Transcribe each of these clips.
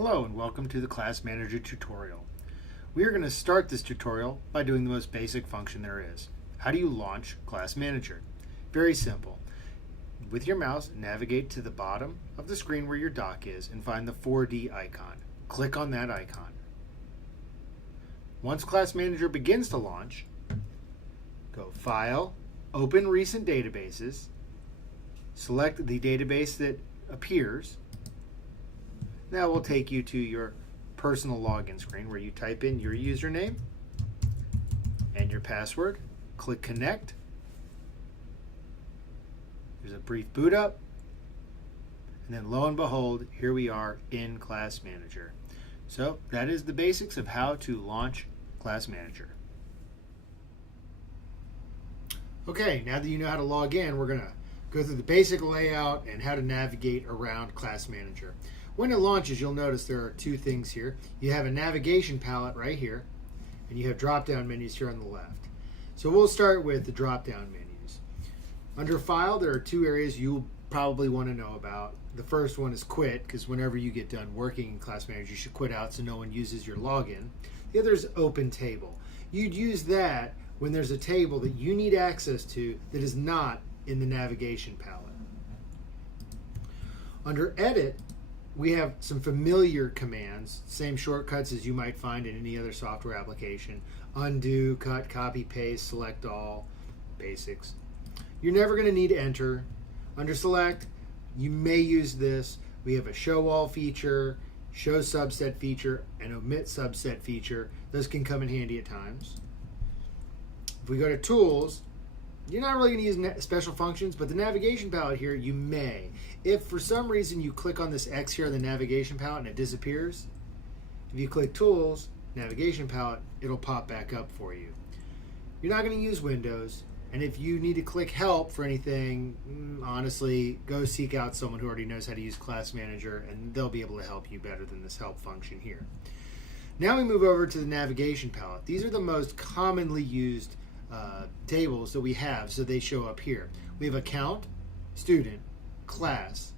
Hello and welcome to the Class Manager tutorial. We are going to start this tutorial by doing the most basic function there is. How do you launch Class Manager? Very simple. With your mouse, navigate to the bottom of the screen where your dock is and find the 4D icon. Click on that icon. Once Class Manager begins to launch, go File, Open Recent Databases, select the database that appears. That will take you to your personal login screen where you type in your username and your password. Click Connect. There's a brief boot up. And then lo and behold, here we are in Class Manager. So that is the basics of how to launch Class Manager. Okay, now that you know how to log in, we're going to go through the basic layout and how to navigate around Class Manager. When it launches, you'll notice there are two things here. You have a navigation palette right here, and you have drop-down menus here on the left. So we'll start with the drop-down menus. Under File, there are two areas you'll probably want to know about. The first one is Quit, because whenever you get done working in Class Manager, you should quit out so no one uses your login. The other is Open Table. You'd use that when there's a table that you need access to that is not in the navigation palette. Under Edit, we have some familiar commands, same shortcuts as you might find in any other software application. Undo, cut, copy, paste, select all, basics. You're never going to need Enter. Under Select, you may use this. We have a Show All feature, Show Subset feature, and Omit Subset feature. Those can come in handy at times. If we go to Tools, you're not really going to use special functions, but the navigation palette here, you may. If for some reason you click on this X here in the navigation palette and it disappears, if you click Tools, Navigation Palette, it'll pop back up for you. You're not going to use Windows, and if you need to click Help for anything, honestly, go seek out someone who already knows how to use Class Manager, and they'll be able to help you better than this Help function here. Now we move over to the navigation palette. These are the most commonly used tables that we have, so they show up here. We have account, student, class,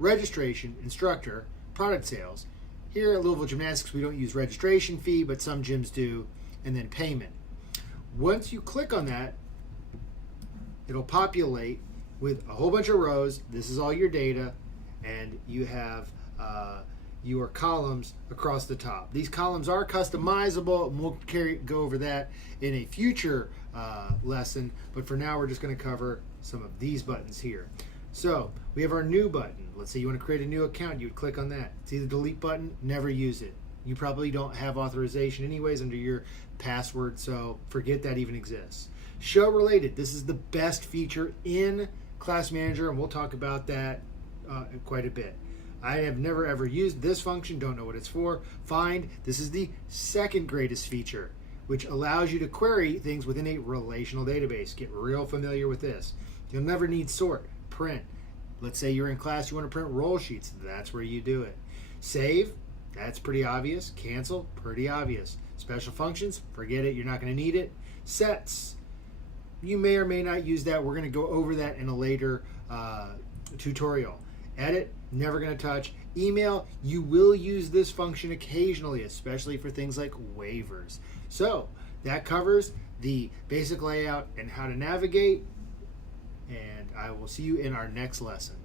registration, instructor, product sales. Here at Louisville Gymnastics, we don't use registration fee, but some gyms do, and then payment. Once you click on that, it'll populate with a whole bunch of rows. This is all your data, and you have your columns across the top. These columns are customizable, and we'll go over that in a future lesson, but for now we're just going to cover some of these buttons here. So we have our new button. Let's say you want to create a new account, you would click on that. See the delete button? Never use it. You probably don't have authorization anyways under your password, so forget that even exists. Show related. This is the best feature in Class Manager, and we'll talk about that quite a bit. I have never ever used this function, don't know what it's for. Find, this is the second greatest feature, which allows you to query things within a relational database. Get real familiar with this. You'll never need sort, print. Let's say you're in class, you want to print roll sheets. That's where you do it. Save, that's pretty obvious. Cancel, pretty obvious. Special functions, forget it, you're not going to need it. Sets, you may or may not use that. We're going to go over that in a later tutorial. Edit, never going to touch. Email, you will use this function occasionally, especially for things like waivers. So that covers the basic layout and how to navigate, and I will see you in our next lesson.